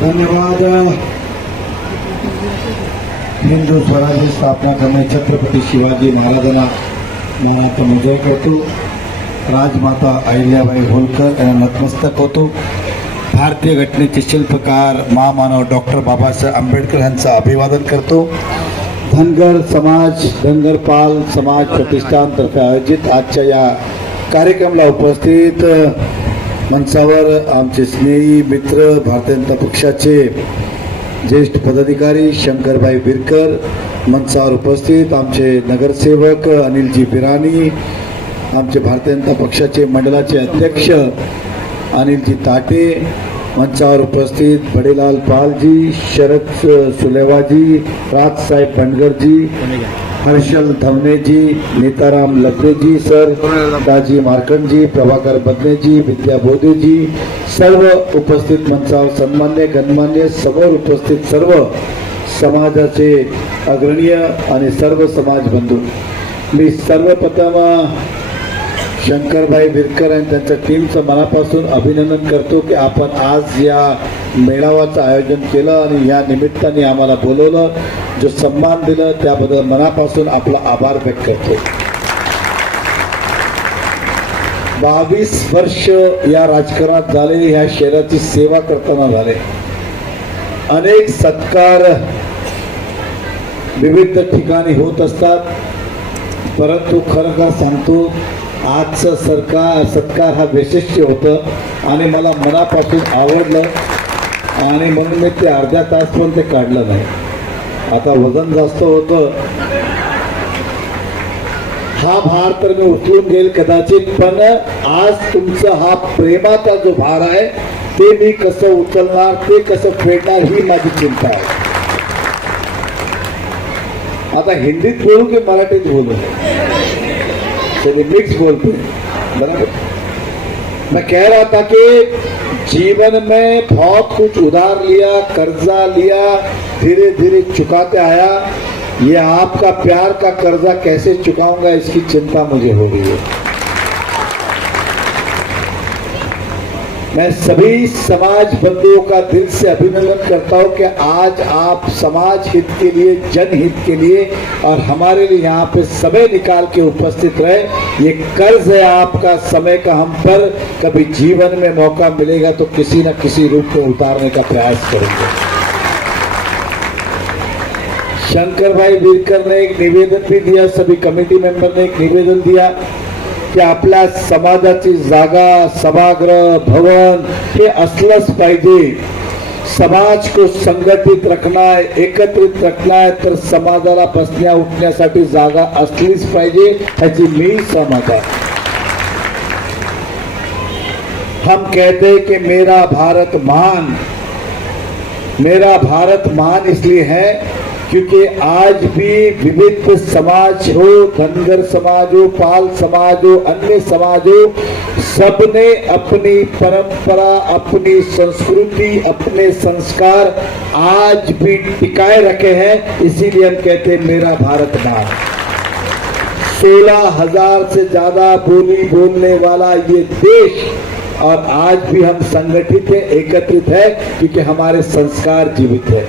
धन्यवाद। हिंदू स्वराज्य स्थापना करणे छत्रपती शिवाजी महाराजांना मानाचा विजय करतो। राजमाता अहिल्याबाई होलकर यांना नतमस्तक होतो। भारतीय घटनेचे शिल्पकार महामानव डॉक्टर बाबासाहेब आंबेडकर यांचं अभिवादन करतो। धनगर समाज धनगरपाल समाज प्रतिष्ठानतर्फे आयोजित आजच्या या कार्यक्रमाला उपस्थित मंचावर आमचे स्नेही मित्र भारतीय जनता पक्षाचे ज्येष्ठ पदाधिकारी शंकरभाई बिरकर, मंचावर उपस्थित आमचे नगरसेवक अनिलजी बिराणी, आमचे भारतीय जनता पक्षाचे मंडळाचे अध्यक्ष अनिलजी ताटे, मंचावर उपस्थित बड़ेलाल पालजी, शरद सुलेवाजी, राजसाहेब बनगरजी, हर्षल धवनेजी, नेताराम लब्धेजी सर, दाजी मार्कंडजी, प्रभाकर बदनेजी, विद्या बोधेजी, सर्व उपस्थित मंचावर सन्मान्य गणमान्य समोर उपस्थित सर्व समाजाचे अग्रणीय आणि सर्व समाज बंधू, मी सर्वप्रथम शंकरभाई बिरकर आणि त्यांच्या टीमचं मनापासून अभिनंदन करतो की आपण आज या मेळाव्याचं आयोजन केलं आणि या निमित्ताने आम्हाला बोलवलं, जो सन्मान दिलं त्याबद्दल मनापासून आपला आभार व्यक्त करतो। 22 वर्ष या राजकारणात झाले, ह्या शहराची सेवा करताना झाले, अनेक सत्कार विविध ठिकाणी होत असतात, परंतु खरं सांगतो आजचं सत्कार हा विशिष्ट होतं आणि मला मनापासून आवडलं आणि म्हणून मी ते अर्ध्या तास पण ते काढलं नाही। आता वजन जास्त होतं, हा भार तर मी उचलून घेईल कदाचित, पण आज तुमचा हा प्रेमाचा जो भार आहे ते मी कसं उचलणार, ते कसं फेडणार ही माझी चिंता आहे। आता हिंदीत बोलू की मराठीत बोलू? मिक्स बोलते बराबर। मैं कह रहा था कि जीवन में बहुत कुछ उधार लिया, कर्जा लिया, धीरे धीरे चुकाते आया, ये आपका प्यार का कर्जा कैसे चुकाऊंगा इसकी चिंता मुझे हो गई है। मैं सभी समाज बंधुओं का दिल से अभिनंदन करता हूं कि आज आप समाज हित के लिए, जनहित के लिए और हमारे लिए यहाँ पे समय निकाल के उपस्थित रहे। ये कर्ज है आपका समय का हम पर, कभी जीवन में मौका मिलेगा तो किसी न किसी रूप में उतारने का प्रयास करेंगे। शंकर भाई बिरकर ने एक निवेदन भी दिया, सभी कमेटी मेंबर ने एक निवेदन दिया की आपल्या समाजाची जागा, सभागृह, भवन हे असलंच पाहिजे। समाज को संघटित रखना है, एकत्रित रखना है, तर समाजाला बसण्या उठण्यासाठी जागा असलीच पाहिजे, ह्याची मी सहमत आहे। हम कहते हैं कि मेरा भारत महान, मेरा भारत महान इसलिए है क्योंकि आज भी विविध समाज हो, धनगर समाज हो, पाल समाज हो, अन्य समाज हो, सबने अपनी परंपरा, अपनी संस्कृति, अपने संस्कार आज भी टिकाए रखे हैं। इसीलिए हम कहते हैं मेरा भारत महान। 16,000 से ज्यादा बोली बोलने वाला ये देश, और आज भी हम संगठित है, एकत्रित है क्योंकि हमारे संस्कार जीवित है।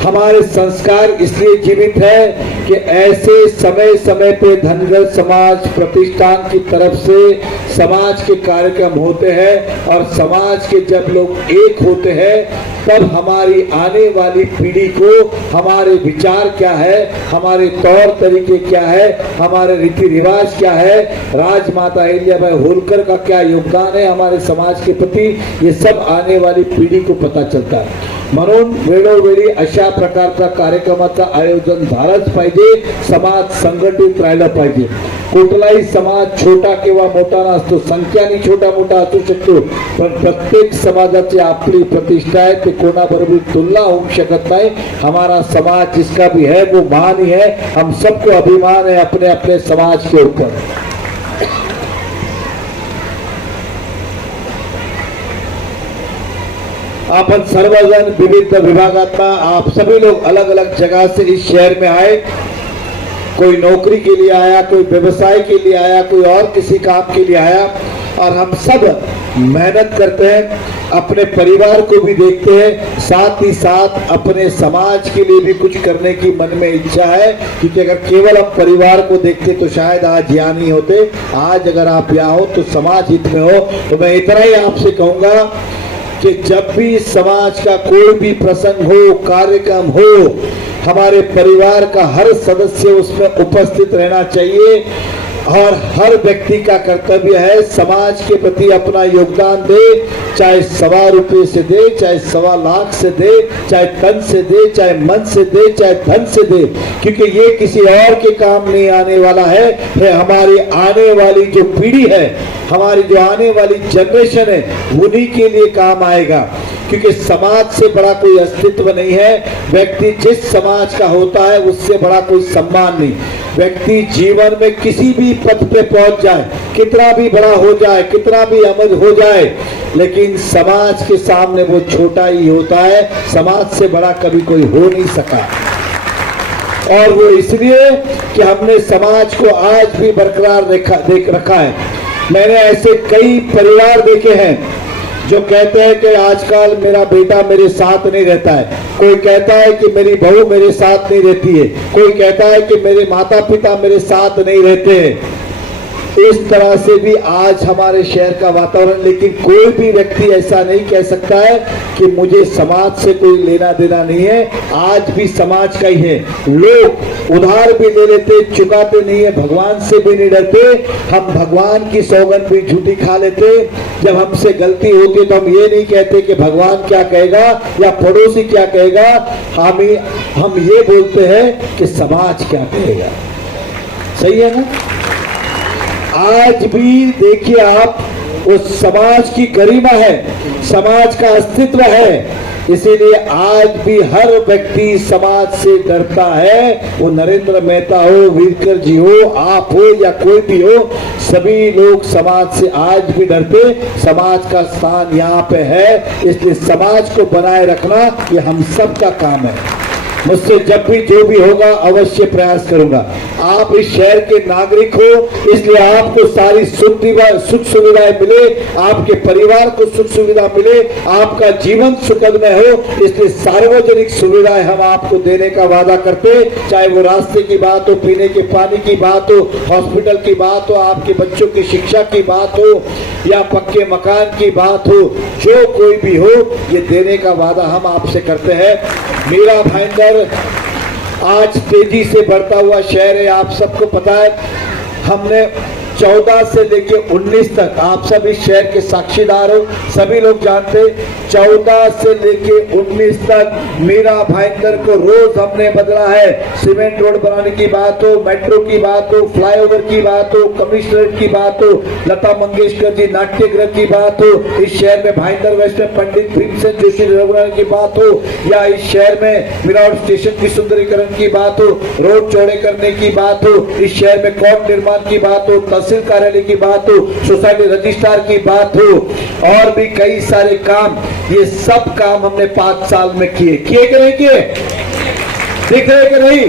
हमारे संस्कार इसलिए जीवित है कि ऐसे समय समय पे धनगर समाज प्रतिष्ठान की तरफ से समाज के कार्यक्रम होते हैं, और समाज के जब लोग एक होते हैं तब हमारी आने वाली पीढ़ी को हमारे विचार क्या है, हमारे तौर तरीके क्या है, हमारे रीति रिवाज क्या है, राजमाता अहिल्याबाई होलकर का क्या योगदान है हमारे समाज के प्रति, ये सब आने वाली पीढ़ी को पता चलता है। म्हणून वेळोवेळी अशा प्रकारचा कार्यक्रमाचं आयोजन झालंच पाहिजे, समाज संघटित राहिला पाहिजे। कुठलाही समाज छोटा किंवा मोठा नसतो, संख्याने छोटा मोठा असू शकतो, पण प्रत्येक समाजाची आपली प्रतिष्ठा है, ते कोणाबरोबर तुलना होऊ शकत नाही। हमारा समाज जिसका भी है वो महान ही है, हम सबको अभिमान है अपने अपने समाज के ऊपर। अपन सर्वजन विविध विभागात, आप सभी लोग अलग अलग जगह से इस शहर में आए, कोई नौकरी के लिए आया, कोई व्यवसाय के लिए आया, कोई और किसी काम के लिए आया, और हम सब मेहनत करते हैं। अपने परिवार को भी देखते हैं, साथ ही साथ अपने समाज के लिए भी कुछ करने की मन में इच्छा है, क्योंकि अगर केवल आप परिवार को देखते तो शायद आज यहाँ नहीं होते। आज अगर आप यहाँ हो तो समाज हित में हो। तो मैं इतना ही आपसे कहूंगा कि जब भी समाज का कोई भी प्रसंग हो, कार्यक्रम हो, हमारे परिवार का हर सदस्य उसमें उपस्थित रहना चाहिए और हर व्यक्ति का कर्तव्य है समाज के प्रति अपना योगदान दे, चाहे ₹1.25 से दे, चाहे ₹1.25 से दे, चाहे तन से दे, चाहे मन से दे, चाहे धन से दे, क्योंकि ये किसी और के काम नहीं आने वाला है। हमारी आने वाली जो पीढ़ी है, हमारी जो आने वाली जनरेशन है, उन्हीं के लिए काम आएगा, क्योंकि समाज से बड़ा कोई अस्तित्व नहीं है। व्यक्ति जिस समाज का होता है उससे बड़ा कोई सम्मान नहीं। व्यक्ति जीवन में किसी भी पद पे पहुंच जाए, कितना भी बड़ा हो जाए, कितना भी अमर हो जाए, लेकिन समाज के सामने वो छोटा ही होता है। समाज से बड़ा कभी कोई हो नहीं सका, और वो इसलिए कि हमने समाज को आज भी बरकरार देख रखा है। मैंने ऐसे कई परिवार देखे हैं जो कहते हैं कि आजकल मेरा बेटा मेरे साथ नहीं रहता है, कोई कहता है कि मेरी बहू मेरे साथ नहीं रहती है, कोई कहता है कि मेरे माता पिता मेरे साथ नहीं रहते हैं। इस तरह से भी आज हमारे शहर का वातावरण, लेकिन कोई भी व्यक्ति ऐसा नहीं कह सकता है कि मुझे समाज से कोई लेना देना नहीं है। आज भी समाज का ही है। लोग उधार भी ले लेते, चुकाते नहीं है, भगवान से भी नहीं डरते। हम भगवान की सौगंध भी झूठी खा लेते। जब हमसे गलती होती है तो हम ये नहीं कहते कि भगवान क्या कहेगा या पड़ोसी क्या कहेगा, हम ये बोलते हैं कि समाज क्या कहेगा। सही है ना? आज भी देखिए आप, उस समाज की गरिमा है, समाज का अस्तित्व है, इसीलिए आज भी हर व्यक्ति समाज से डरता है। वो नरेंद्र मेहता हो, वीरकर जी हो, आप हो या कोई भी हो, सभी लोग समाज से आज भी डरते। समाज का स्थान यहाँ पे है, इसलिए समाज को बनाए रखना ये हम सबका काम है। मुझसे जब भी जो भी होगा अवश्य प्रयास करूंगा। आप इस शहर के नागरिक हो, इसलिए आपको सारी सुख सुविधाएं मिले, आपके परिवार को सुख सुविधा मिले, आपका जीवन सुखमय हो, इसलिए सार्वजनिक सुविधाएं हम आपको देने का वादा करते। चाहे वो रास्ते की बात हो, पीने के पानी की बात हो, हॉस्पिटल की बात हो, आपके बच्चों की शिक्षा की बात हो या पक्के मकान की बात हो, जो कोई भी हो, ये देने का वादा हम आपसे करते हैं। मेरा भाईंदर आज तेजी से बढ़ता हुआ शहर है, आप सबको पता है। हमने 14 से लेके 19 तक, आप सब इस शहर के साक्षीदार हो, सभी लोग जानते, 14 से लेके 19 तक मीरा भाईंदर को रोज हमने बदला है। सीमेंट रोड बनाने की बात हो, मेट्रो की बात हो, फ्लाईओवर की बात हो, कमिश्नरेट की बात हो, लता मंगेशकर जी नाट्यगृह की बात हो, इस शहर में भाईंदर वेस्ट में पंडित भीमसेन जोशी बनाने की बात हो, या इस शहर में मिराउट स्टेशन की सुंदरीकरण की बात हो, रोड चौड़े करने की बात हो, इस शहर में कोर्ट निर्माण की बात हो, तहसील कार्यालय की बात हो, सोसाइटी रजिस्ट्रार की बात हो, और भी कई सारे काम, ये सब काम हमने 5 साल में किए कि नहीं किए? दिख रहे कि नहीं?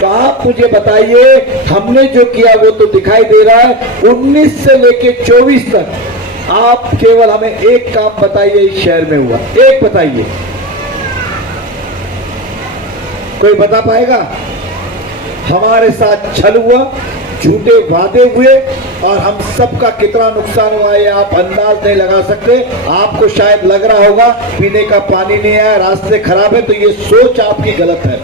तो आप मुझे बताइए, हमने जो किया वो तो दिखाई दे रहा है। 19 से लेके 24 तक आप केवल हमें एक काम बताइए इस शहर में हुआ, एक बताइए, कोई बता पाएगा? हमारे साथ छल हुआ, झूठे वादे हुए, और हम सबका कितना नुकसान हुआ है आप अंदाज नहीं लगा सकते। आपको शायद लग रहा होगा पीने का पानी नहीं आया, रास्ते खराब है, तो ये सोच आपकी गलत है।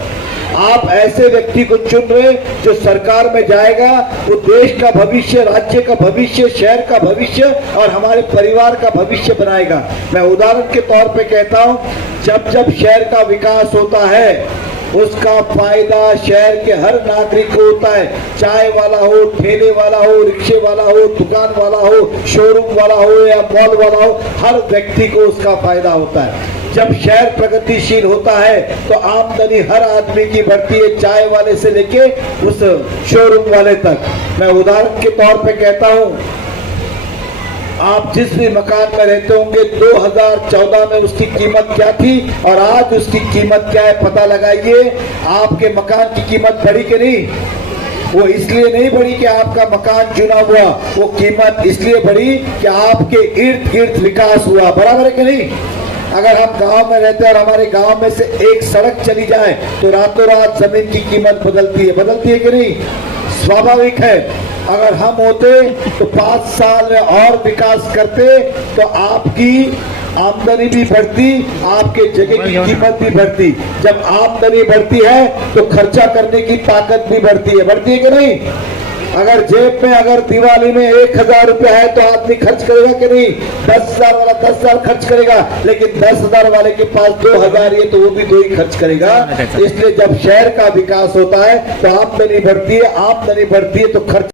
आप ऐसे व्यक्ति को चुन रहे जो सरकार में जाएगा, वो देश का भविष्य, राज्य का भविष्य, शहर का भविष्य और हमारे परिवार का भविष्य बनाएगा। मैं उदाहरण के तौर पे कहता हूं, जब जब शहर का विकास होता है उसका फायदा शहर के हर नागरिक को होता है। चाय वाला हो, ठेले वाला हो, रिक्शे वाला हो, दुकान वाला हो, शोरूम वाला हो या मॉल वाला हो, हर व्यक्ति को उसका फायदा होता है। जब शहर प्रगतिशील होता है तो आमदनी हर आदमी की बढ़ती है, चाय वाले से लेके उस शोरूम वाले तक। मैं उदाहरण के तौर पे कहता हूं, आप जिस भी मकान में रहते होंगे 2014 में उसकी कीमत क्या थी और आज उसकी कीमत क्या है, पता लगाइए। आपके मकान की कीमत बढ़ी कि नहीं? वो इसलिए नहीं बढ़ी कि आपका मकान चुना हुआ, वो कीमत इसलिए बढ़ी कि आपके इर्द गिर्द विकास हुआ। बराबर है कि नहीं? अगर हम गांव में रहते हैं और हमारे गांव में से एक सड़क चली जाए तो रातों रात जमीन की कीमत बदलती है कि नहीं? स्वाभाविक है। अगर हम होते तो 5 साल में और विकास करते तो आपकी आमदनी भी बढ़ती, आपके जगह की कीमत भी बढ़ती। जब आमदनी बढ़ती है तो खर्चा करने की ताकत भी बढ़ती है कि नहीं? अगर जेब में अगर दिवाली में 1000 रुपया है तो आदमी खर्च करेगा कि नहीं? 10,000 वाला 10,000 खर्च करेगा, लेकिन 10,000 वाले के पास 2,000 है तो वो भी 2 ही खर्च करेगा। इसलिए जब शहर का विकास होता है तो आमदनी बढ़ती है तो खर्च